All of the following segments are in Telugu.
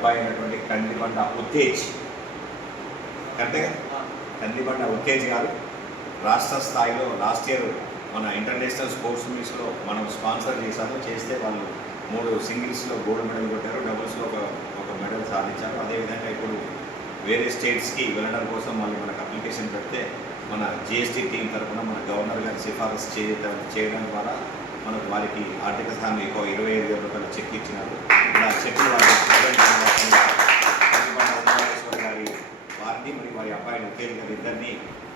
అబ్బాయి అయినటువంటి కందిబండ ఉత్తేజ్, కరెక్టే కదా, కందిబండ ఉత్తేజ్ గారు రాష్ట్ర స్థాయిలో లాస్ట్ ఇయర్ మన ఇంటర్నేషనల్ స్పోర్ట్స్ మీట్స్లో మనం స్పాన్సర్ చేస్తే వాళ్ళు 3 సింగిల్స్లో గోల్డ్ మెడల్ కొట్టారు, డబుల్స్లో ఒక మెడల్ సాధించారు. అదేవిధంగా ఇప్పుడు వేరే స్టేట్స్కి వెళ్ళడం కోసం మళ్ళీ మనకు అప్లికేషన్ పెడితే మన జిఎస్టీ టీం తరఫున మన గవర్నర్ గారి సిఫారసు చేయడం ద్వారా మనకు వారికి ఆర్థిక సహాయం ఎక్కువ 25,000 రూపాయల చెక్ ఇచ్చినారు. ఇప్పుడు ఆ చెక్లు గారి వారిని మరియు వారి అబ్బాయిని ఉత్తేజ్ గారి ఇద్దరిని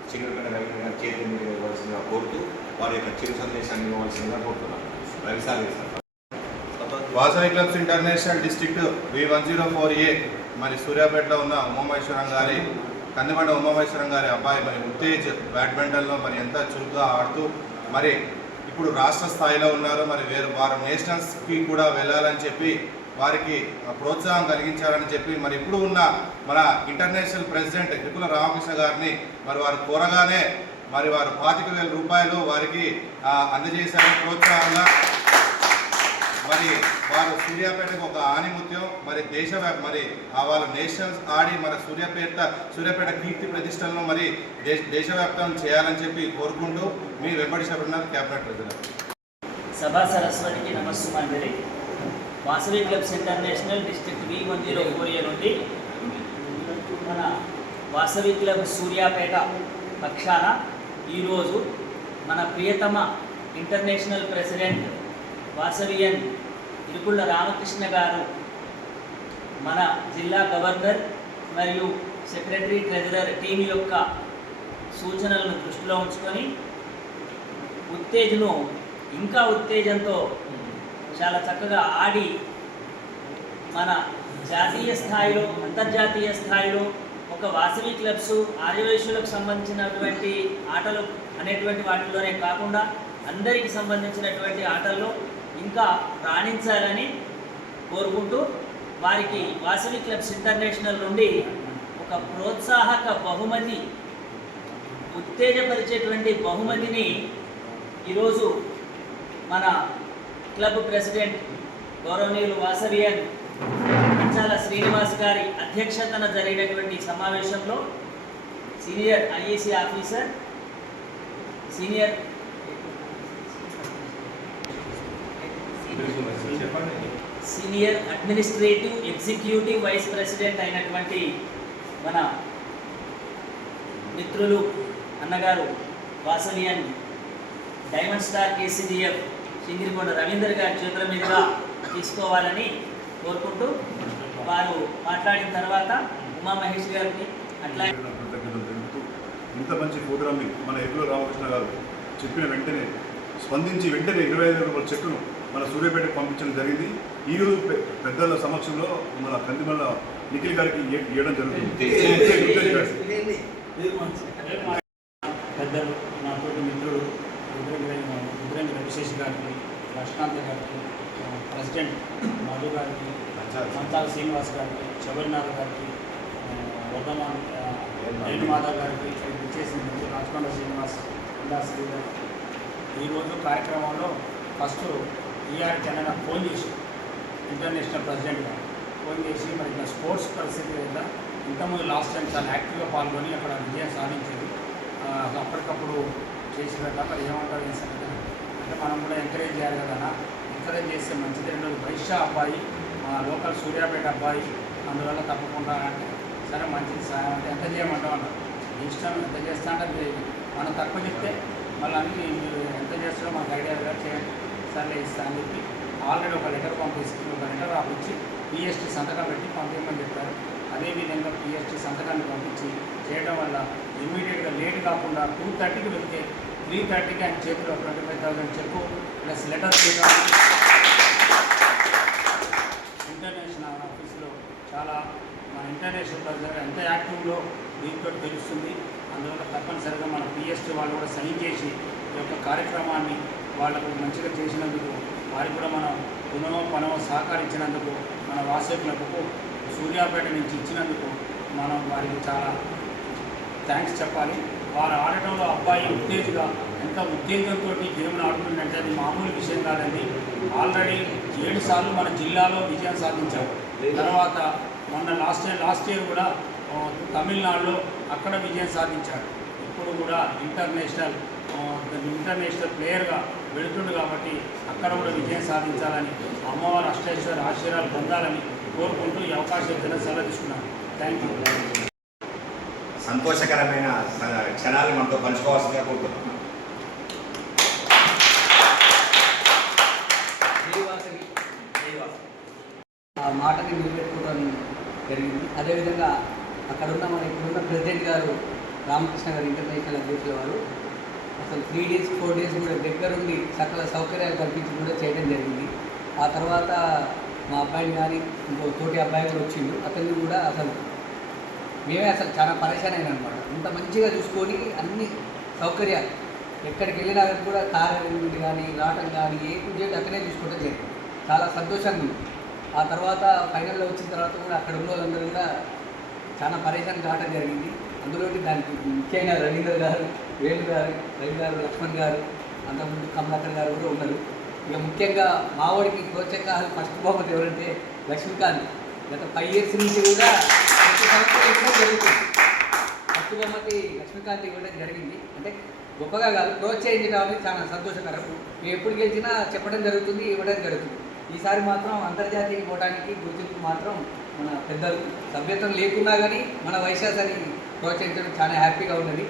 చింగరపేట రవీంద్ర గారి చేతుల మీద ఇవ్వాల్సిందిగా కోరుతూ వారి యొక్క చిరు సందేశాన్ని ఇవ్వవలసిందిగా కోరుతున్నాను. రవిసారి Vasavi clubs international district V104A మరి సూర్యాపేటలో ఉన్న ఉమామహేశ్వరం గారి కందిబండ ఉమామహేశ్వరం గారి అబ్బాయి మరి ఉత్తేజ్ బ్యాడ్మింటన్లో మరి ఎంత చురుగ్గా ఆడుతూ మరి ఇప్పుడు రాష్ట్ర స్థాయిలో ఉన్నారు. మరి వారు నేషనల్స్కి కూడా వెళ్ళాలని చెప్పి వారికి ప్రోత్సాహం కలిగించాలని చెప్పి మరి ఇప్పుడు ఉన్న మన ఇంటర్నేషనల్ ప్రెసిడెంట్ విపుల రామకృష్ణ గారిని మరి వారు కోరగానే మరి వారు 25,000 రూపాయలు వారికి అందజేశారు ప్రోత్సాహంగా. మరి వారు సూర్యాపేటకు ఒక ఆణిముత్యం, మరి మరి వాళ్ళు నేషనల్స్ ఆడి మన సూర్యాపేట కీర్తి ప్రతిష్టలను మరి దేశవ్యాప్తం చేయాలని చెప్పి కోరుకుంటూ మీ వెంబడి సభ్యున్నారు క్యాబినెట్ ప్రెసిడెంట్. సభా సరస్వతికి నమస్సుమంజలి. Vasavi clubs international district V104A నుండి మన వాసవి క్లబ్ సూర్యాపేట పక్షాన ఈరోజు మన ప్రియతమ ఇంటర్నేషనల్ ప్రెసిడెంట్ వాసవియన్ ఇరుకుళ్ళ రామకృష్ణ గారు మన జిల్లా గవర్నర్ మరియు సెక్రటరీ ట్రెజరర్ టీం యొక్క సూచనలను దృష్టిలో ఉంచుకొని ఉత్తేజ్ను ఇంకా ఉత్తేజంతో చాలా చక్కగా ఆడి మన జాతీయ స్థాయిలో అంతర్జాతీయ స్థాయిలో ఒక వాసవి క్లబ్స్ ఆర్యవైశ్యులకు సంబంధించినటువంటి ఆటలు అనేటువంటి వాటిలోనే కాకుండా అందరికీ సంబంధించినటువంటి ఆటల్లో ఇంకా రాణించాలని కోరుకుంటూ వారికి వాసవి క్లబ్స్ ఇంటర్నేషనల్ నుండి ఒక ప్రోత్సాహక బహుమతి, ఉత్తేజపరిచేటువంటి బహుమతిని ఈరోజు మన క్లబ్ ప్రెసిడెంట్ గౌరవనీయులు వాసవియన్ మంచాల శ్రీనివాస్ గారి అధ్యక్షతన జరిగినటువంటి సమావేశంలో senior IAC officer, senior administrative executive vice president అయినటువంటి మన మిత్రులు అన్నగారు Vasavian diamond star KCDF Chingirikonda Ravinder గారి చేతుల మీదుగా తీసుకోవాలని కోరుకుంటూ వారు మాట్లాడిన తర్వాత ఉమామహేష్ గారికి అట్లా ఇంత మంచి ప్రోగ్రామ్ని మన ఎగుల రామకృష్ణ గారు చెప్పిన వెంటనే స్పందించి 25,000 రూపాయల చెక్కును మన సూర్యాపేటకు పంపించడం జరిగింది. ఈరోజు పెద్దల సమక్షంలో మన కందిమల్ల నిఖిల్ గారికి ఇవ్వడం జరుగుతుంది. పెద్దలు నాతోటి మిత్రుడు రుద్రేంద్ర రవిశేష్ గారికి, లక్ష్మణ్ గారికి, ప్రెసిడెంట్ మధు గారికి, మంచాల శ్రీనివాస్ గారికి, శబరినాథ్ గారికి, వర్ధమాన్ వేణుమాధవ్ గారికి, విచ్చేసిన రాజకొండ శ్రీనివాస్ శ్రీ గారు ఈరోజు కార్యక్రమంలో ఫస్ట్ ER10 నాకు ఫోన్ చేసి ఇంటర్నేషనల్ ప్రెసిడెంట్గా ఫోన్ చేసి మరి ఇట్లా స్పోర్ట్స్ పరిస్థితి కదా ఇంతకుముందు లాస్ట్ టైం చాలా యాక్టివ్గా పాల్గొని అక్కడ విజయం సాధించేది, అప్పటికప్పుడు చేసినట్ట మరి ఏమంటారు ఏంటంటే అంటే మనం కూడా ఎంకరేజ్ చేయాలి కదా, ఎంకరేజ్ చేస్తే మంచిది. రెండోది వైశ్య అబ్బాయి, మా లోకల్ సూర్యాపేట అబ్బాయి, అందువల్ల తప్పకుండా అంటే సరే మంచిది సాయం అంటే ఎంత చేయమంటాం అన్నారు. ఇష్టం ఎంత చేస్తా అంటే మనం తక్కువ చెప్తే మళ్ళీ అన్ని మీరు ఎంత చేస్తారో మనకు ఐడియా చేయండి, సర్లే ఇస్తా అని చెప్పి ఆల్రెడీ ఒక లెటర్ పంపిస్తుంది. ఒక లెటర్ రాపించి PST సంతకం పెట్టి పంపించమని చెప్పారు. అదేవిధంగా PST సంతకాన్ని పంపించి చేయడం వల్ల ఇమ్మీడియట్గా లేట్ కాకుండా 2:30కి వెళ్తే 3:30కి ఆయన చేతిలో 25,000 చెక్కు ప్లస్ లెటర్ ఇంటర్నేషనల్ ఆఫీస్లో చాలా మన ఇంటర్నేషనల్ ప్రెసిడెంట్ ఎంత యాక్టివ్లో దీంతో తెలుస్తుంది. అందువల్ల తప్పనిసరిగా మన PST వాళ్ళు కూడా సైన్ చేసి ఈ యొక్క కార్యక్రమాన్ని వాళ్ళకు మంచిగా చేసినందుకు, వారికి కూడా మనం పనమో సహకరించినందుకు, మన వాసవి క్లబ్కు సూర్యాపేట నుంచి ఇచ్చినందుకు మనం వారికి చాలా థ్యాంక్స్ చెప్పాలి. వారు ఆడటంలో అబ్బాయి ఉత్తేజంగా ఎంత ఉత్తేజంతో గేమ్ను ఆడుతుందంటే అది మామూలు విషయం కాదండి. ఆల్రెడీ 7 సార్లు మన జిల్లాలో విజయం సాధించారు. తర్వాత మొన్న లాస్ట్ ఇయర్ కూడా తమిళనాడులో అక్కడ విజయం సాధించాడు. ఇప్పుడు కూడా ఇంటర్నేషనల్ ప్లేయర్గా వెళుతుండు కాబట్టి అక్కడ కూడా విజయం సాధించాలని అమ్మవారి అష్టేశ్వర ఆశీర్వాదాలు పొందాలని కోరుకుంటూ ఈ అవకాశం సెలవు తీసుకున్నాను. Thank you. సంతోషకరమైన క్షణాలు మనతో పంచుకోవాల్సిందిగా కోరుకుంటున్నాం. ఆ మాటని నిలబెట్టుకోవడం జరిగింది. అదేవిధంగా అక్కడున్న మన ఇప్పుడున్న ప్రెసిడెంట్ గారు రామకృష్ణ గారు ఇంటర్నేషనల్ అధ్యక్షుల వారు అసలు 3 days 4 days కూడా దగ్గరుండి సకల సౌకర్యాలు కల్పించి కూడా చేయడం జరిగింది. ఆ తర్వాత మా అబ్బాయిని కానీ ఇంకో తోటి అబ్బాయి కూడా వచ్చిండు. అతన్ని కూడా అసలు మేమే అసలు చాలా పరేషాన్ అయినా అనమాట. ఇంత మంచిగా చూసుకొని అన్ని సౌకర్యాలు ఎక్కడికి వెళ్ళినా కూడా కార్ నుండి కానీ రావటం కానీ ఏ టు జెడ్ అక్కడే చూసుకోవడం జరిగింది. చాలా సంతోషంగా ఉంది. ఆ తర్వాత ఫైనల్లో వచ్చిన తర్వాత కూడా అక్కడ ఉన్న వాళ్ళందరూ కూడా చాలా పరేషాన్ కావడం జరిగింది. అందులోకి దానికి ముఖ్యంగా రవీంద్ర గారు, వేణు గారు, రవి గారు, లక్ష్మణ్ గారు, అంతకుముందు కమలాకర్ గారు కూడా ఉన్నారు. ఇక ముఖ్యంగా మా వాడికి ప్రోత్సాహాలు ఫస్ట్ బహుమతి ఎవరంటే లక్ష్మీకాంత్. గత 5 years నుంచి కూడా ప్రతి సంవత్సరం ఇవ్వడం జరుగుతుంది. ఫస్ట్ బహుమతి లక్ష్మీకాంత్ ఇవ్వడం జరిగింది. అంటే గొప్పగా కాదు, ప్రోత్సహించడం అనేది చాలా సంతోషకరం. మేము ఎప్పుడు గెలిచినా చెప్పడం జరుగుతుంది, ఇవ్వడం జరుగుతుంది. ఈసారి మాత్రం అంతర్జాతీయ పోవడానికి గుర్తింపు మాత్రం మన పెద్దలు సభ్యత్వం లేకున్నా కానీ మన వైశాఖని ప్రోత్సహించడం చాలా హ్యాపీగా ఉన్నది.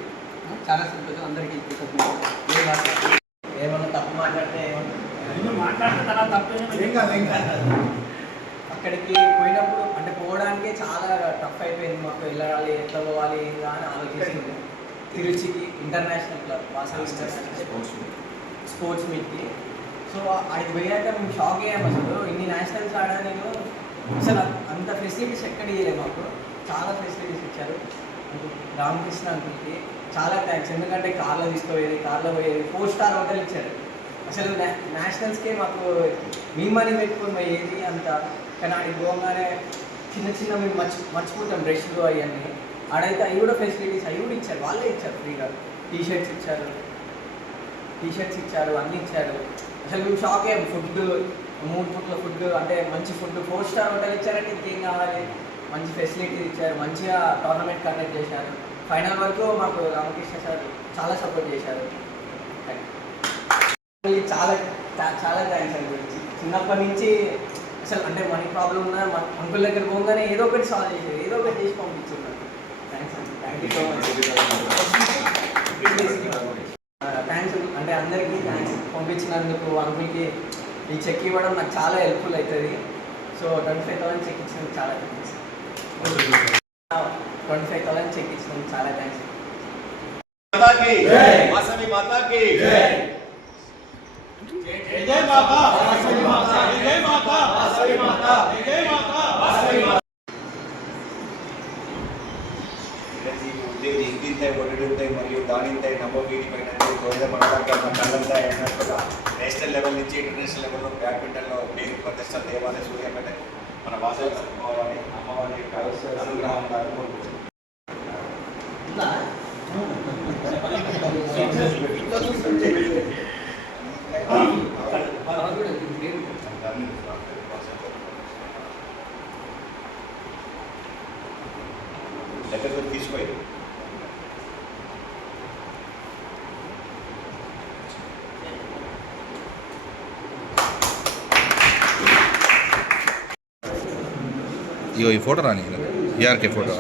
చాలా సంతోషం. అందరికీ ఏమన్నా తప్పు మాట్లాడితే మాట్లాడితే తర్వాత అక్కడికి పోయినప్పుడు అంటే పోవడానికే చాలా టఫ్ అయిపోయింది మాకు. వెళ్ళాలి, ఎట్లా పోవాలి ఏందా అని ఆలోచించింది. తిరుచికి ఇంటర్నేషనల్ క్లబ్ వాసవి స్పోర్ట్స్ మీట్కి. సో అది పోయాక మేము షాక్ అయ్యాము. అసలు ఇన్ని నేషనల్స్ ఆడాను అసలు అంత ఫెసిలిటీస్ ఎక్కడ ఇవ్వలేదు మాకు. చాలా ఫెసిలిటీస్ ఇచ్చారు. రామకృష్ణ అంకుల్కి చాలా థ్యాంక్స్. ఎందుకంటే కార్లో తీసుకుపోయేది, కార్లో పోయేది, 4 star హోటల్ ఇచ్చారు. అసలు నేషనల్స్కే మాకు మీ మనీ పెట్టుకొని పోయేది అంత. కానీ ఆడికి పోగానే చిన్న మేము మర్చిపోతాం డ్రెస్లు అవన్నీ. ఆడైతే అవి కూడా ఫెసిలిటీస్ అవి కూడా ఇచ్చారు, వాళ్ళే ఇచ్చారు ఫ్రీగా. టీషర్ట్స్ ఇచ్చారు, అన్నీ ఇచ్చారు. అసలు మేము షాక్ అయ్యాము. ఫుడ్ 3 పూట్ల ఫుడ్, అంటే మంచి ఫుడ్, 4 star హోటల్ ఇచ్చారంటే ఇంకేం కావాలి. మంచి ఫెసిలిటీస్ ఇచ్చారు, మంచిగా టోర్నమెంట్ కండక్ట్ చేశారు. ఫైనల్ వరకు మాకు రామకృష్ణ సార్ చాలా సపోర్ట్ చేశారు. చాలా చాలా థ్యాంక్స్ అండి. గురించి చిన్నప్పటి నుంచి అసలు అంటే మనీ ప్రాబ్లం ఉన్నా మా అంకుల్ దగ్గర పోగానే ఏదో ఒకటి సాల్వ్ చేసేది, ఏదో ఒకటి చేసి పంపించున్నాను. థ్యాంక్స్ అండి. Thank you so much. Thanks అంటే అందరికీ థ్యాంక్స్. పంపించినందుకు అంకుల్కి ఈ చెక్ ఇవ్వడం నాకు చాలా హెల్ప్ఫుల్ అవుతుంది. సో 25,000 చెక్ ఇచ్చినందుకు చాలా థ్యాంక్స్. 25,000 చెక్ ఇచ్చినందుకు చాలా థ్యాంక్స్. వాసవి మాతాకి జై మాతా, వాసవి మాతా, జై మాతా, వాసవి మాతా, జై మాతా, వాసవి మాతా. ఉద్యోగి ఇంటింతై ఒడిడుంతై మరియు దానింతై నమ్మవీడిపైన తొలిద మనదాకా కళ్ళంతా అయినట్టుగా నేషనల్ లెవెల్ నుంచి ఇంటర్నేషనల్ లెవెల్లో బ్యాడ్మింటన్లో పేరు ప్రతిష్ట దేవాలయ సూర్యాపేట మన వాసవి వారి అమ్మవారి యొక్క అనుగ్రహం కోరుకుంటున్నాం. లెక్కలు తీసిపోయి ఈ ఫోటో రాని ఈఆర్కే ఫోటో